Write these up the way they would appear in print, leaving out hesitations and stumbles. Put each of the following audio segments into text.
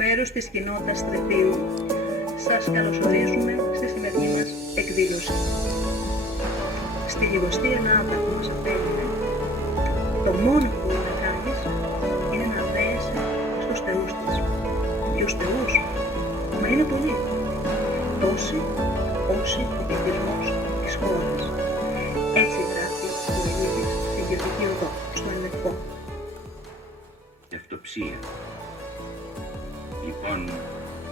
μέρους της κοινότητας Τρετίου, σας καλωσορίζουμε στη σημερινή μας εκδήλωση. Στη λιγοστή Ελλάδα που μας απέλυνε, το μόνο που μπορεί να κάνεις είναι να δέεσαι στους θεούς της. Ποιους θεούς? Μα είναι πολλοί. Τόσοι όσοι ο πληθυσμός της χώρας. Έτσι γράφει ο Ελίτης στην Κυριακή Οδό, στο Ελευκό. Ευτοψία. Λοιπόν,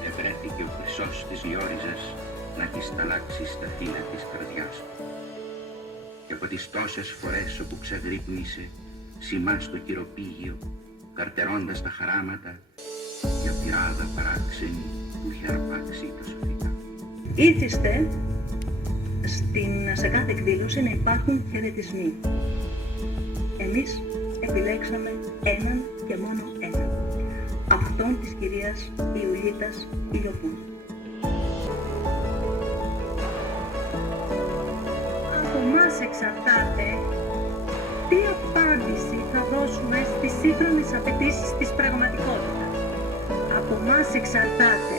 ευρέθηκε ο χρυσός της Λιόριζας να της ταλάξει στα φύλλα της καρδιάς. Και από τις τόσες φορές όπου ξαγρύπνησε, σημά στο κυροπήγιο, καρτερώντας τα χαράματα, μια πυράδα παράξενη που είχε αρπάξει τα σοφικά. Ήθιστε σε κάθε εκδήλωση να υπάρχουν χαιρετισμοί. Εμείς επιλέξαμε έναν και μόνο έναν. Αυτόν της κυρίας Ιουλίτας Ηλιοπούλου. Από μας εξαρτάται τι απάντηση θα δώσουμε στις σύγχρονες απαιτήσεις της πραγματικότητας. Από μας εξαρτάται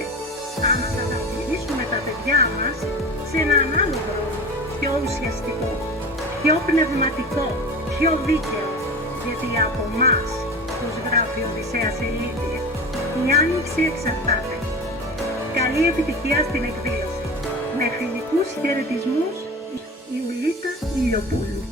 αν θα ταυτοποιήσουμε τα παιδιά μας σε έναν άλλο δρόμο, πιο ουσιαστικό, πιο πνευματικό, πιο δίκαιο, γιατί από μας, όπως γράφει ο Οδυσσέας Ελίτης, η άνοιξη εξαρτάται. Καλή επιτυχία στην εκδήλωση. Με φιλικούς χαιρετισμούς, Ιουλίτα Ηλιοπούλου.